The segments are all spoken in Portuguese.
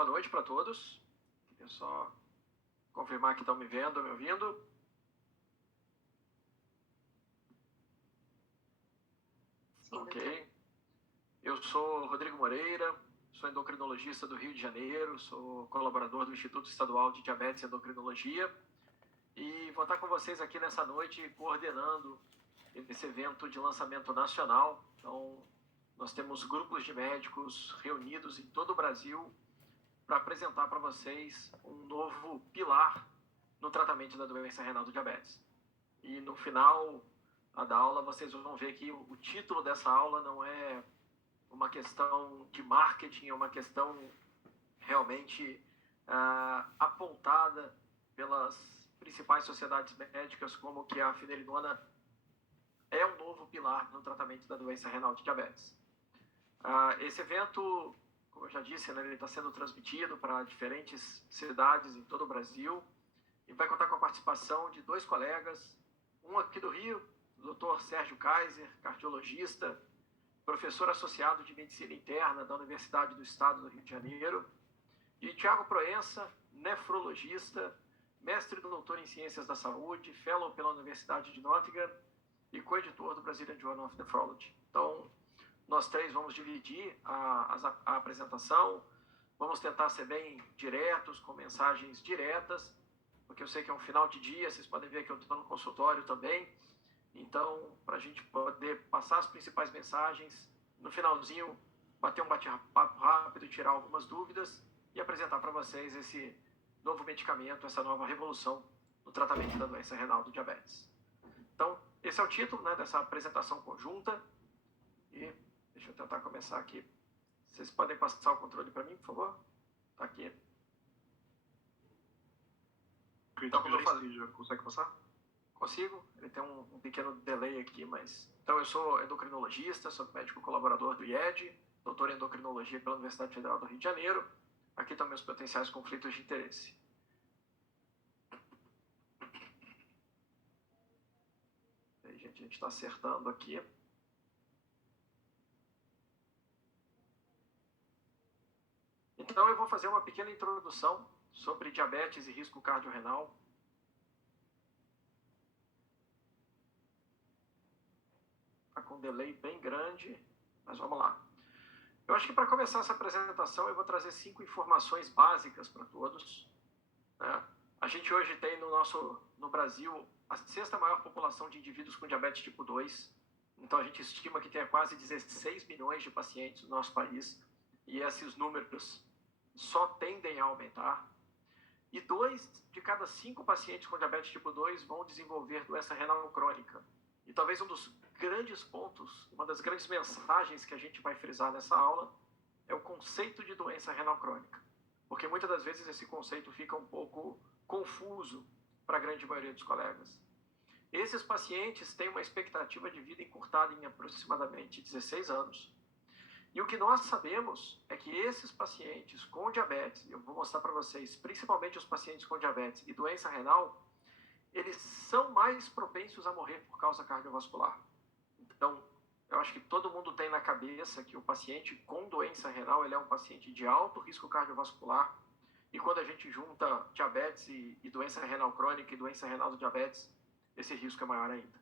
Boa noite para todos. Queria só confirmar que estão me vendo, me ouvindo. Sim, ok. Eu sou Rodrigo Moreira, sou endocrinologista do Rio de Janeiro, sou colaborador do Instituto Estadual de Diabetes e Endocrinologia e vou estar com vocês aqui nessa noite coordenando esse evento de lançamento nacional. Então, nós temos grupos de médicos reunidos em todo o Brasil para apresentar para vocês um novo pilar no tratamento da doença renal do diabetes. E no final da aula vocês vão ver que o título dessa aula não é uma questão de marketing, é uma questão realmente apontada pelas principais sociedades médicas, como que a finerenona é um novo pilar no tratamento da doença renal de diabetes. Esse evento, como eu já disse, né, ele está sendo transmitido para diferentes cidades em todo o Brasil e vai contar com a participação de 2 colegas, um aqui do Rio, o Dr. Sérgio Kaiser, cardiologista, professor associado de Medicina Interna da Universidade do Estado do Rio de Janeiro, e Tiago Proença, nefrologista, mestre e doutor em Ciências da Saúde, fellow pela Universidade de Nottingham e co-editor do Brazilian Journal of Nephrology. Então, nós 3 vamos dividir a apresentação, vamos tentar ser bem diretos, com mensagens diretas, porque eu sei que é um final de dia, vocês podem ver que eu estou no consultório também. Então, para a gente poder passar as principais mensagens, no finalzinho, bater um bate-papo rápido, tirar algumas dúvidas e apresentar para vocês esse novo medicamento, essa nova revolução no tratamento da doença renal do diabetes. Então, esse é o título, né, dessa apresentação conjunta. E deixa eu tentar começar aqui. Vocês podem passar o controle para mim, por favor? Está aqui. Então, como eu falei, já consegue passar? Consigo, ele tem um pequeno delay aqui, mas... Então, eu sou endocrinologista, sou médico colaborador do IED, doutor em endocrinologia pela Universidade Federal do Rio de Janeiro. Aqui estão meus potenciais conflitos de interesse. Aí, gente, a gente está acertando aqui. Então, eu vou fazer uma pequena introdução sobre diabetes e risco cardiorrenal. Está com um delay bem grande, mas vamos lá. Eu acho que para começar essa apresentação eu vou trazer 5 informações básicas para todos. Né? A gente hoje tem no Brasil a 6ª maior população de indivíduos com diabetes tipo 2. Então a gente estima que tenha quase 16 milhões de pacientes no nosso país e esses números só tendem a aumentar. E 2 de cada 5 pacientes com diabetes tipo 2 vão desenvolver doença renal crônica. E talvez um dos grandes pontos, uma das grandes mensagens que a gente vai frisar nessa aula é o conceito de doença renal crônica. Porque muitas das vezes esse conceito fica um pouco confuso para a grande maioria dos colegas. Esses pacientes têm uma expectativa de vida encurtada em aproximadamente 16 anos. E o que nós sabemos é que esses pacientes com diabetes, eu vou mostrar para vocês, principalmente os pacientes com diabetes e doença renal, eles são mais propensos a morrer por causa cardiovascular. Então, eu acho que todo mundo tem na cabeça que o paciente com doença renal ele é um paciente de alto risco cardiovascular. E quando a gente junta diabetes e doença renal crônica e doença renal do diabetes, esse risco é maior ainda.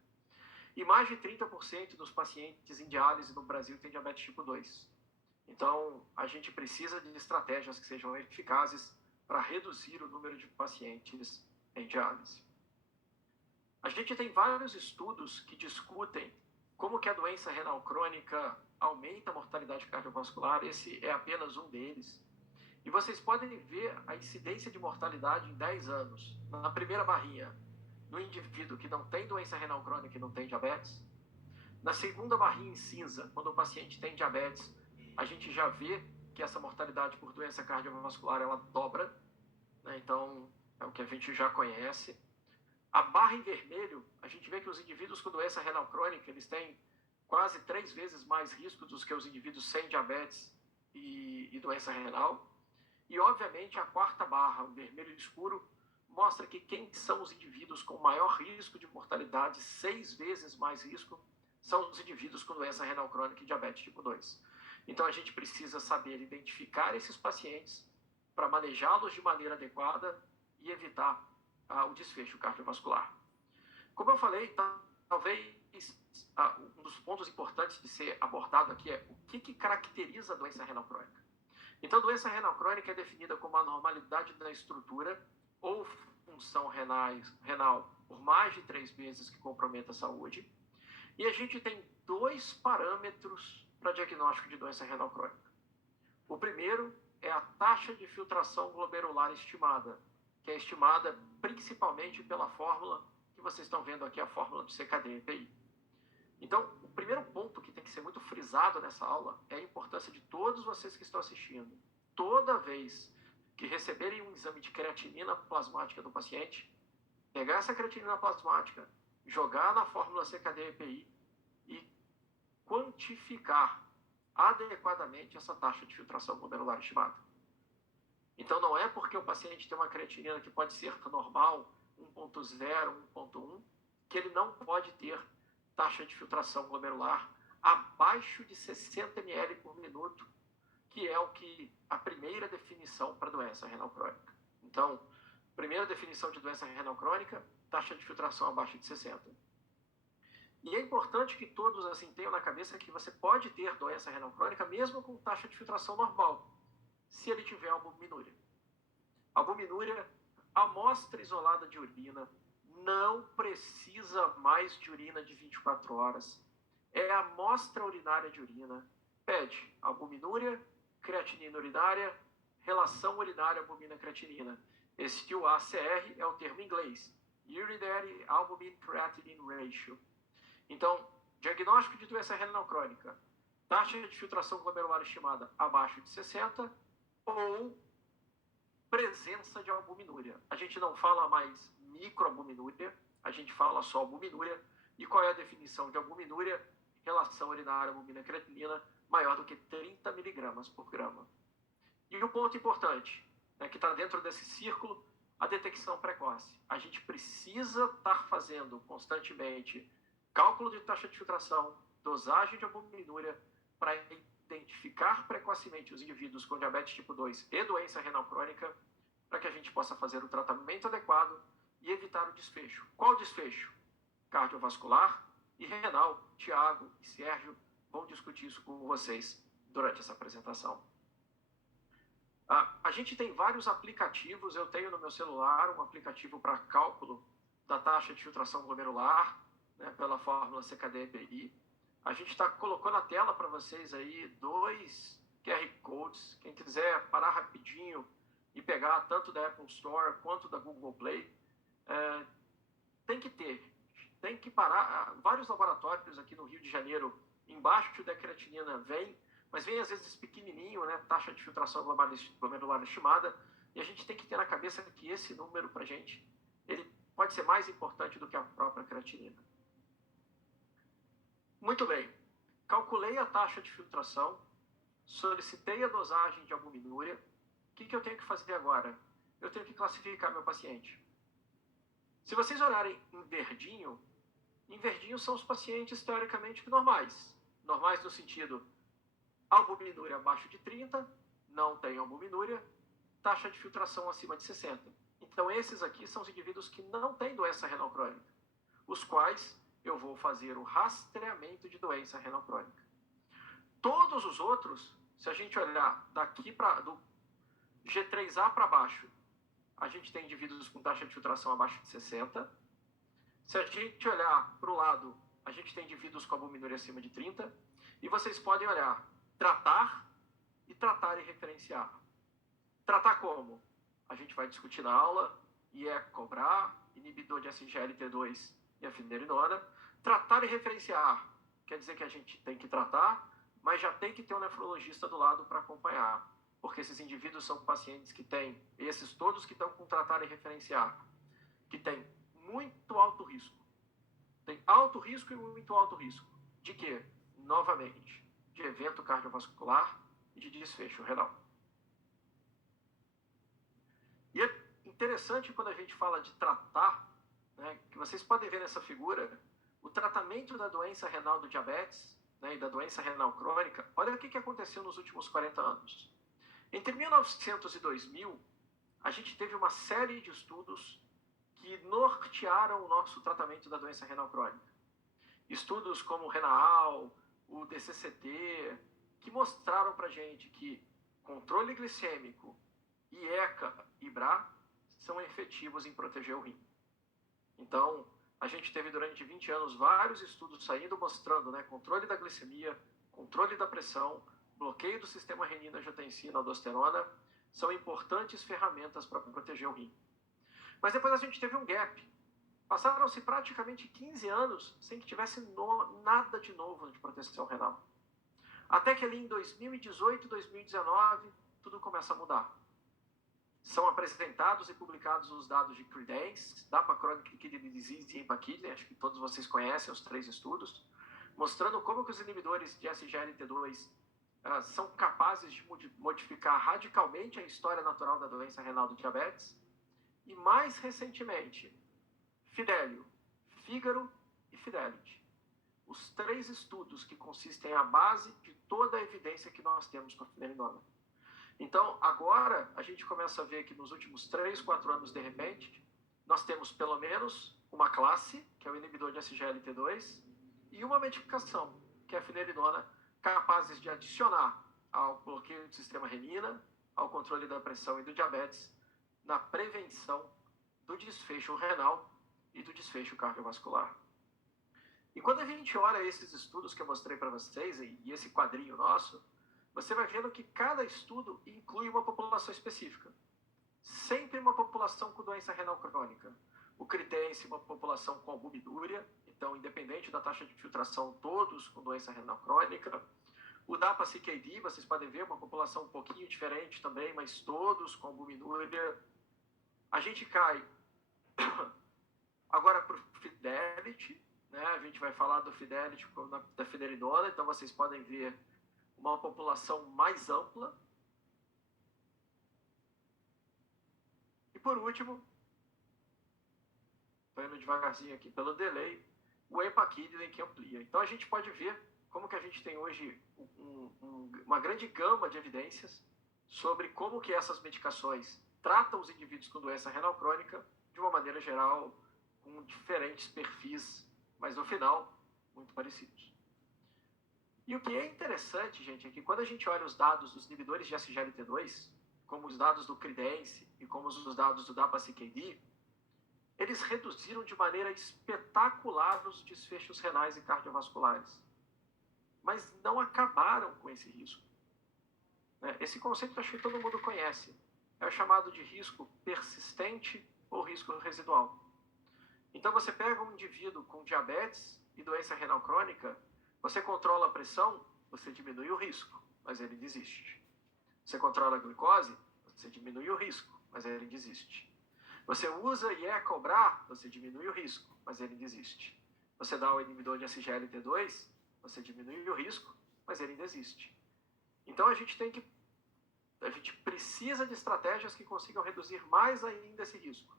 E mais de 30% dos pacientes em diálise no Brasil têm diabetes tipo 2. Então, a gente precisa de estratégias que sejam eficazes para reduzir o número de pacientes em diálise. A gente tem vários estudos que discutem como que a doença renal crônica aumenta a mortalidade cardiovascular. Esse é apenas um deles. E vocês podem ver a incidência de mortalidade em 10 anos. Na primeira barrinha, no indivíduo que não tem doença renal crônica e não tem diabetes. Na segunda barrinha em cinza, quando o paciente tem diabetes, a gente já vê que essa mortalidade por doença cardiovascular ela dobra. Né? Então, é o que a gente já conhece. A barra em vermelho, a gente vê que os indivíduos com doença renal crônica, eles têm quase 3 vezes mais risco do que os indivíduos sem diabetes e doença renal. E, obviamente, a 4ª barra, o vermelho escuro, mostra que quem são os indivíduos com maior risco de mortalidade, 6 vezes mais risco, são os indivíduos com doença renal crônica e diabetes tipo 2. Então, a gente precisa saber identificar esses pacientes para manejá-los de maneira adequada e evitar o desfecho cardiovascular. Como eu falei, talvez um dos pontos importantes de ser abordado aqui é o que caracteriza a doença renal crônica. Então, a doença renal crônica é definida como a anormalidade da estrutura ou função renal por mais de 3 meses que comprometa a saúde. E a gente tem 2 parâmetros para diagnóstico de doença renal crônica. O primeiro é a taxa de filtração glomerular estimada, que é estimada principalmente pela fórmula que vocês estão vendo aqui, a fórmula do CKD-EPI. Então, o primeiro ponto que tem que ser muito frisado nessa aula é a importância de todos vocês que estão assistindo. Toda vez que receberem um exame de creatinina plasmática do paciente, pegar essa creatinina plasmática, jogar na fórmula CKD-EPI e quantificar adequadamente essa taxa de filtração glomerular estimada. Então, não é porque o paciente tem uma creatinina que pode ser normal, 1.0, 1.1, que ele não pode ter taxa de filtração glomerular abaixo de 60 ml por minuto, que é o que a primeira definição para doença renal crônica. Então, primeira definição de doença renal crônica, taxa de filtração abaixo de 60. E é importante que todos assim tenham na cabeça que você pode ter doença renal crônica mesmo com taxa de filtração normal, se ele tiver albuminúria. Albuminúria, amostra isolada de urina, não precisa mais de urina de 24 horas. É a amostra urinária de urina. Pede albuminúria, creatinina urinária, relação urinária albumina-creatinina. Esse UACR é o termo em inglês. Urinary Albumin Creatinine Ratio. Então, diagnóstico de doença renal crônica. Taxa de filtração glomerular estimada abaixo de 60 ou presença de albuminúria. A gente não fala mais microalbuminúria, a gente fala só albuminúria. E qual é a definição de albuminúria? Relação urinária albumina-creatinina maior do que 30 miligramas por grama. E o ponto importante, que está dentro desse círculo, a detecção precoce. A gente precisa estar fazendo constantemente cálculo de taxa de filtração, dosagem de albuminúria, para identificar precocemente os indivíduos com diabetes tipo 2 e doença renal crônica, para que a gente possa fazer o tratamento adequado e evitar o desfecho. Qual o desfecho? Cardiovascular e renal. Tiago e Sérgio vão discutir isso com vocês durante essa apresentação. A gente tem vários aplicativos. Eu tenho no meu celular um aplicativo para cálculo da taxa de filtração glomerular, pela fórmula CKD-EPI. A gente está colocando na tela para vocês aí 2 QR Codes. Quem quiser parar rapidinho e pegar tanto da Apple Store quanto da Google Play, tem que parar. Vários laboratórios aqui no Rio de Janeiro, embaixo da creatinina mas vem às vezes pequenininho, taxa de filtração glomerular estimada, e a gente tem que ter na cabeça que esse número para a gente, ele pode ser mais importante do que a própria creatinina. Muito bem, calculei a taxa de filtração, solicitei a dosagem de albuminúria. O que eu tenho que fazer agora? Eu tenho que classificar meu paciente. Se vocês olharem em verdinho são os pacientes teoricamente normais. Normais no sentido, albuminúria abaixo de 30, não tem albuminúria, taxa de filtração acima de 60. Então esses aqui são os indivíduos que não têm doença renal crônica, os quais eu vou fazer o rastreamento de doença renal crônica. Todos os outros, se a gente olhar daqui do G3A para baixo, a gente tem indivíduos com taxa de filtração abaixo de 60. Se a gente olhar para o lado, a gente tem indivíduos com albuminúria acima de 30. E vocês podem olhar, tratar e referenciar. Tratar como? A gente vai discutir na aula, cobrar, inibidor de SGLT2 e afinirinona. Tratar e referenciar quer dizer que a gente tem que tratar, mas já tem que ter um nefrologista do lado para acompanhar, porque esses indivíduos são pacientes que têm, esses todos que estão com tratar e referenciar, que têm muito alto risco. Tem alto risco e muito alto risco. De quê? Novamente, de evento cardiovascular e de desfecho renal. E é interessante quando a gente fala de tratar, que vocês podem ver nessa figura, o tratamento da doença renal do diabetes, e da doença renal crônica. Olha o que aconteceu nos últimos 40 anos. Entre 1900 e 2000, a gente teve uma série de estudos que nortearam o nosso tratamento da doença renal crônica. Estudos como o RENAAL, o DCCT, que mostraram para a gente que controle glicêmico, IECA e BRA são efetivos em proteger o rim. Então, a gente teve durante 20 anos vários estudos saindo mostrando, né, controle da glicemia, controle da pressão, bloqueio do sistema renina-angiotensina-aldosterona são importantes ferramentas para proteger o rim. Mas depois a gente teve um gap. Passaram-se praticamente 15 anos sem que tivesse nada de novo de proteção renal. Até que ali em 2018, 2019, tudo começa a mudar. São apresentados e publicados os dados de Credence, DAPA Chronic Kidney Disease e EMPA-KIDNEY, acho que todos vocês conhecem os 3 estudos, mostrando como que os inibidores de SGLT2 são capazes de modificar radicalmente a história natural da doença renal do diabetes. E mais recentemente, Fidelio, Fígaro e Fidelity. Os 3 estudos que consistem a base de toda a evidência que nós temos com a finerenona. Então, agora, a gente começa a ver que nos últimos 3, 4 anos, de repente, nós temos pelo menos uma classe, que é o inibidor de SGLT2, e uma medicação, que é a finerenona, capazes de adicionar ao bloqueio do sistema renina, ao controle da pressão e do diabetes, na prevenção do desfecho renal e do desfecho cardiovascular. E quando a gente olha esses estudos que eu mostrei para vocês, e esse quadrinho nosso, você vai vendo que cada estudo inclui uma população específica. Sempre uma população com doença renal crônica. O Credence, uma população com albuminúria, então, independente da taxa de filtração, todos com doença renal crônica. O DAPA-CKD, vocês podem ver, uma população um pouquinho diferente também, mas todos com albuminúria. A gente cai agora para o Fidelity, né? A gente vai falar do Fidelity, da finerenona, então vocês podem ver uma população mais ampla. E por último, estou indo devagarzinho aqui pelo delay, o EMPA-KIDNEY que amplia. Então a gente pode ver como que a gente tem hoje uma grande gama de evidências sobre como que essas medicações tratam os indivíduos com doença renal crônica de uma maneira geral, com diferentes perfis, mas no final, muito parecidos. E o que é interessante, gente, é que quando a gente olha os dados dos inibidores de SGLT2, como os dados do Credence e como os dados do DAPA-CKD, eles reduziram de maneira espetacular os desfechos renais e cardiovasculares. Mas não acabaram com esse risco. Esse conceito acho que todo mundo conhece. É o chamado de risco persistente ou risco residual. Então você pega um indivíduo com diabetes e doença renal crônica, você controla a pressão, você diminui o risco, mas ele desiste. Você controla a glicose, você diminui o risco, mas ele desiste. Você usa IECA ou BRA, você diminui o risco, mas ele desiste. Você dá o inibidor de SGLT2, você diminui o risco, mas ele desiste. Então a gente precisa de estratégias que consigam reduzir mais ainda esse risco.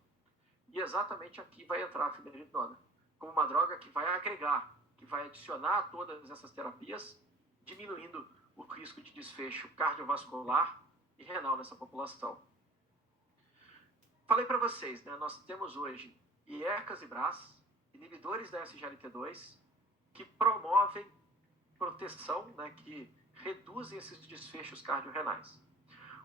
E exatamente aqui vai entrar a finerenona, como uma droga que vai agregar, que vai adicionar todas essas terapias, diminuindo o risco de desfecho cardiovascular e renal nessa população. Falei para vocês, né, nós temos hoje IECAs e BRAs, inibidores da SGLT2, que promovem proteção, né, que reduzem esses desfechos cardiorrenais.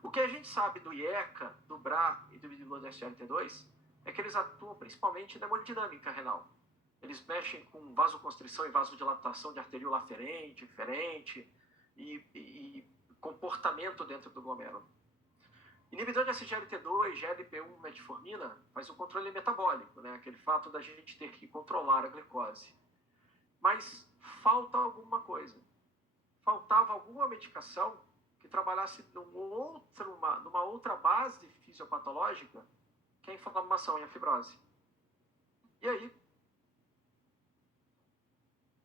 O que a gente sabe do IECA, do BRA e do inibidor da SGLT2 é que eles atuam principalmente na hemodinâmica renal. Eles mexem com vasoconstrição e vasodilatação de arteríola aferente, eferente e comportamento dentro do glomérulo. Inibidor de SGLT2, GLP-1, metformina, faz o controle metabólico, né? Aquele fato da gente ter que controlar a glicose. Mas falta alguma coisa. Faltava alguma medicação que trabalhasse numa outra base fisiopatológica, que é a inflamação e a fibrose. E aí,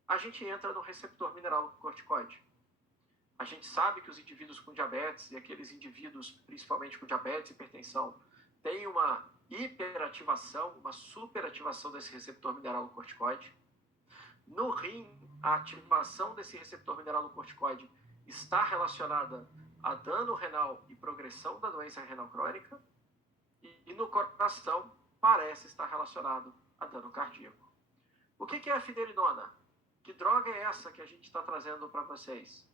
a gente entra no receptor mineralocorticoide. A gente sabe que os indivíduos com diabetes e aqueles indivíduos, principalmente com diabetes e hipertensão, têm uma hiperativação, uma superativação desse receptor mineralocorticoide. No rim, a ativação desse receptor mineralocorticoide está relacionada a dano renal e progressão da doença renal crônica, e no coração parece estar relacionado a dano cardíaco. O que é a finerenona? Que droga é essa que a gente está trazendo para vocês?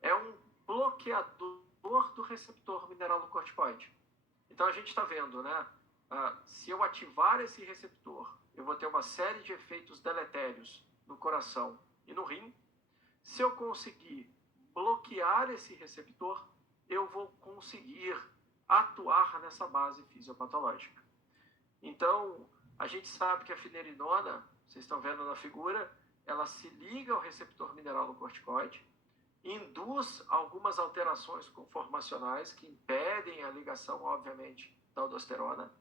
É um bloqueador do receptor mineralocorticoide. Então a gente está vendo, né? Se eu ativar esse receptor, eu vou ter uma série de efeitos deletérios no coração e no rim. Se eu conseguir bloquear esse receptor, eu vou conseguir atuar nessa base fisiopatológica. Então, a gente sabe que a finerenona, vocês estão vendo na figura, ela se liga ao receptor mineralocorticoide, induz algumas alterações conformacionais que impedem a ligação, obviamente, da aldosterona,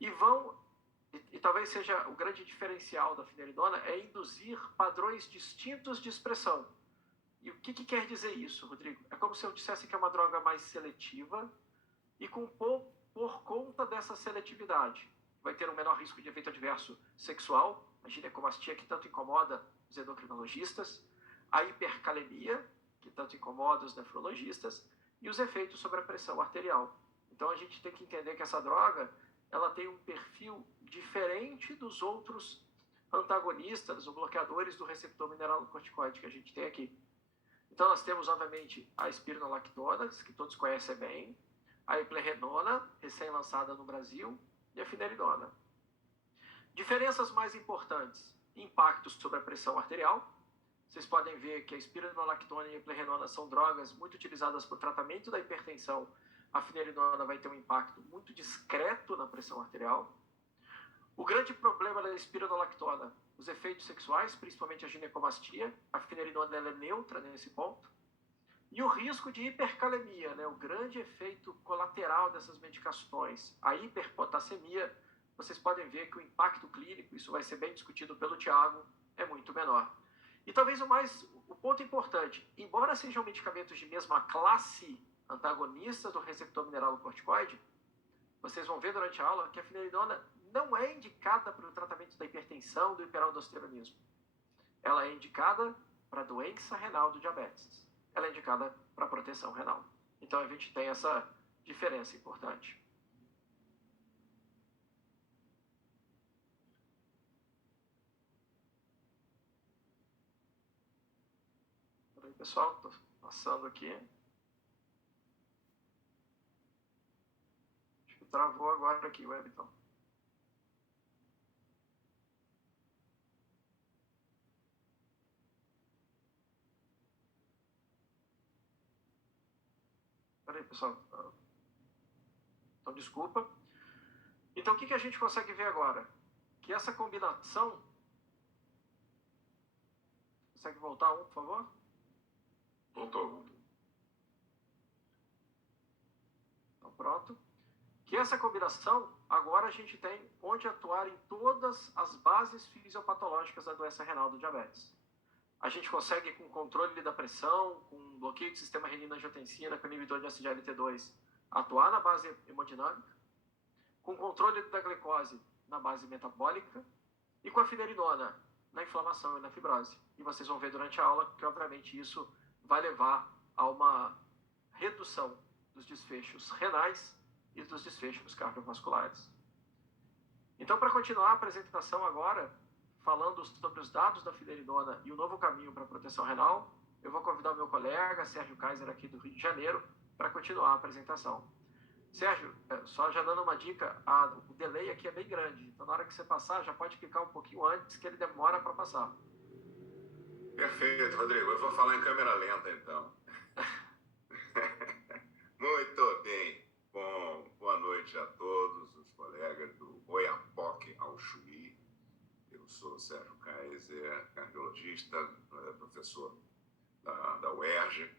e talvez seja o grande diferencial da finerenona, é induzir padrões distintos de expressão. E o que quer dizer isso, Rodrigo? É como se eu dissesse que é uma droga mais seletiva e por conta dessa seletividade vai ter um menor risco de efeito adverso sexual, a ginecomastia que tanto incomoda os endocrinologistas, a hipercalemia, que tanto incomoda os nefrologistas, e os efeitos sobre a pressão arterial. Então a gente tem que entender que essa droga ela tem um perfil diferente dos outros antagonistas ou bloqueadores do receptor mineralocorticoide que a gente tem aqui. Então nós temos, obviamente, a espironolactona, que todos conhecem bem, a eplerenona, recém-lançada no Brasil, e a finerenona. Diferenças mais importantes: impactos sobre a pressão arterial. Vocês podem ver que a espironolactona e a eplerenona são drogas muito utilizadas para o tratamento da hipertensão. A finerenona vai ter um impacto muito discreto na pressão arterial. O grande problema da espironolactona, os efeitos sexuais, principalmente a ginecomastia. A finerenona ela é neutra nesse ponto. E o risco de hipercalemia, né? O grande efeito colateral dessas medicações, a hiperpotassemia. Vocês podem ver que o impacto clínico, isso vai ser bem discutido pelo Tiago, é muito menor. E talvez o ponto importante, embora sejam medicamentos de mesma classe antagonista do receptor mineralocorticoide, vocês vão ver durante a aula que a finerenona não é indicada para o tratamento da hipertensão, do hiperaldosteronismo. Ela é indicada para doença renal do diabetes. Ela é indicada para proteção renal. Então a gente tem essa diferença importante. Peraí, pessoal, estou passando aqui. Acho que travou agora aqui o web, então. Peraí, pessoal. Então, desculpa. Então, o que a gente consegue ver agora? Que essa combinação... Consegue voltar um, por favor? Voltou. Então, pronto. Que essa combinação, agora a gente tem onde atuar em todas as bases fisiopatológicas da doença renal do diabetes. A gente consegue, com controle da pressão, com bloqueio do sistema renina-angiotensina, com inibidor de SGLT2, atuar na base hemodinâmica, com controle da glicose na base metabólica e com a finerenona na inflamação e na fibrose. E vocês vão ver durante a aula que, obviamente, isso vai levar a uma redução dos desfechos renais e dos desfechos cardiovasculares. Então, para continuar a apresentação agora, falando sobre os dados da finerenona e o novo caminho para a proteção renal, eu vou convidar o meu colega, Sérgio Kaiser, aqui do Rio de Janeiro, para continuar a apresentação. Sérgio, só já dando uma dica, o delay aqui é bem grande, então na hora que você passar, já pode clicar um pouquinho antes, que ele demora para passar. Perfeito, Rodrigo. Eu vou falar em câmera lenta, então. Muito bem. Bom, boa noite a todos os colegas do Oiapoque ao Chuí. Eu sou Sérgio Kaiser, cardiologista, professor da UERJ.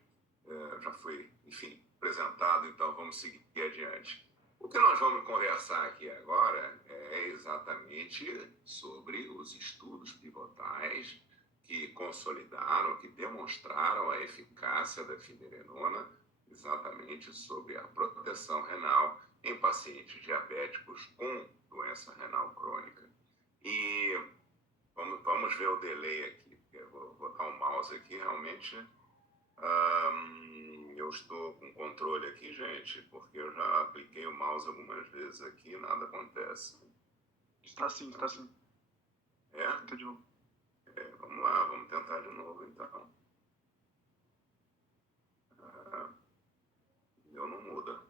Já fui, enfim, apresentado, então vamos seguir adiante. O que nós vamos conversar aqui agora é exatamente sobre os estudos pivotais que consolidaram, que demonstraram a eficácia da finerenona exatamente sobre a proteção renal em pacientes diabéticos com doença renal crônica. E vamos ver o delay aqui, porque eu vou botar o mouse aqui realmente. eu estou com controle aqui, gente, porque eu já apliquei o mouse algumas vezes aqui e nada acontece. Está sim, está sim. É? Tenta de novo. Vamos lá, vamos tentar de novo, então. Eu não muda.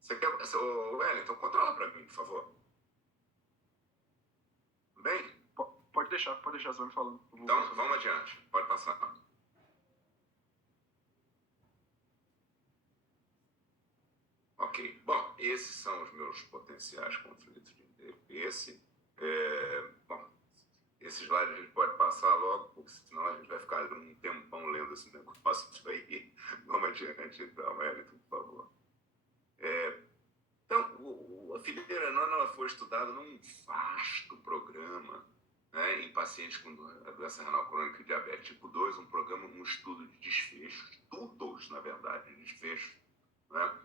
Você quer... Ô, Wellington, controla para mim, por favor. Bem? Pode deixar, você vai me falando. Então, vamos adiante. Pode passar. Ok. Bom, esses são os meus potenciais conflitos de interesse. Bom, esse slide a gente pode passar logo, porque senão a gente vai ficar um tempão lendo esse negócio aí. Vamos adiante, então, Wellington, por favor. Então, a fileira nona ela foi estudada num vasto programa, né, em pacientes com a doença renal crônica e diabetes tipo 2, um estudo de desfechos, estudos, na verdade, de desfechos, né,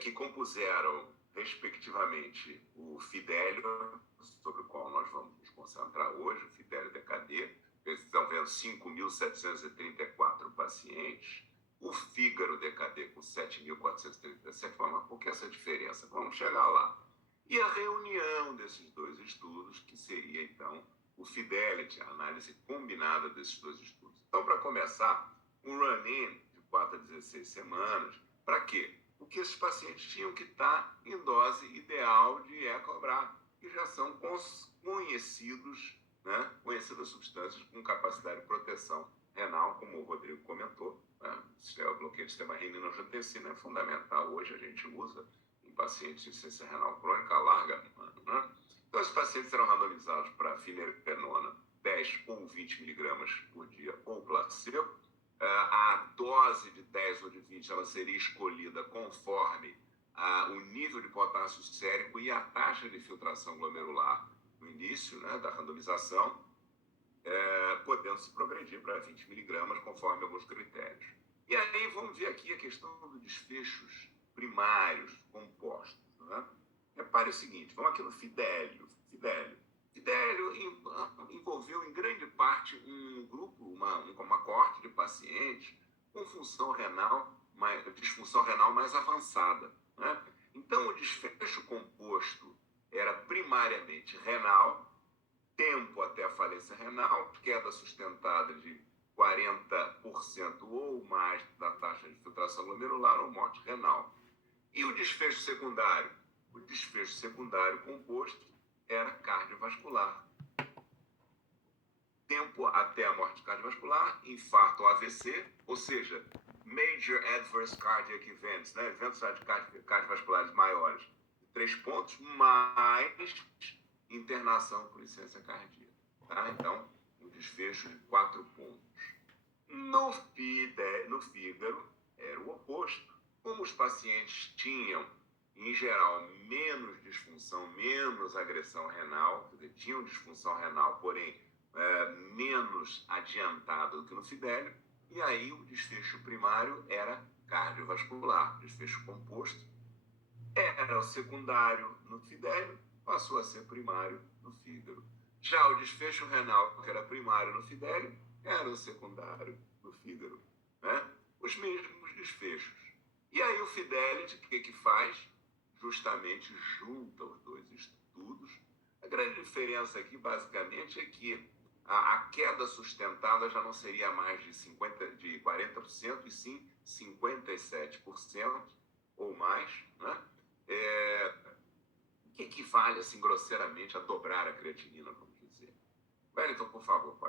que compuseram, respectivamente, o Fidelio, sobre o qual nós vamos nos concentrar hoje, o Fidelio DKD. Vocês estão vendo 5.734 pacientes, o Fígaro DKD com 7.437, mas por que essa diferença? Vamos chegar lá. E a reunião desses dois estudos, que seria, então, o Fidelity, a análise combinada desses dois estudos. Então, para começar, um run-in de 4 a 16 semanas. Para quê? Porque esses pacientes tinham que estar em dose ideal de Ecobra, que já são conhecidas substâncias com capacidade de proteção renal, como o Rodrigo comentou. O bloqueio do sistema renina-angiotensina é fundamental. Hoje a gente usa em pacientes de insuficiência renal crônica a larga. Né? Então, os pacientes serão randomizados para finerenona 10 ou 20 miligramas por dia ou placebo. A dose de 10 ou de 20 ela seria escolhida conforme o nível de potássio sérico e a taxa de filtração glomerular no início, né, da randomização, podendo-se progredir para 20 miligramas conforme alguns critérios. E aí vamos ver aqui a questão dos desfechos primários compostos. Né? Repare o seguinte, vamos aqui no Fidelio. Fidelio envolveu em grande parte um grupo, uma coorte de pacientes com disfunção renal mais avançada. Né? Então, o desfecho composto era primariamente renal, tempo até a falência renal, queda sustentada de 40% ou mais da taxa de filtração glomerular ou morte renal. E o desfecho secundário? O desfecho secundário composto era cardiovascular. Tempo até a morte cardiovascular, infarto ou AVC, ou seja, Major Adverse Cardiac Events, né? Eventos cardiovasculares maiores, 3 pontos, mais internação por insuficiência cardíaca. Tá? Então, um desfecho de 4 pontos. No fígado, era o oposto. Como os pacientes tinham, em geral, menos disfunção, menos agressão renal, quer dizer, tinham disfunção renal, porém, menos adiantado do que no Fidelio, e aí o desfecho primário era cardiovascular. O desfecho composto era o secundário no Fidelio, passou a ser primário no fígado. Já o desfecho renal, que era primário no Fidelio, era o secundário no fígado. Né? Os mesmos desfechos. E aí o Fidelity, o que faz? Justamente junta os dois estudos. A grande diferença aqui, basicamente, é que a queda sustentada já não seria mais de 40%, e sim 57% ou mais, né? Que equivale, assim, grosseiramente, a dobrar a creatinina, vamos dizer. Wellington, por favor, pode.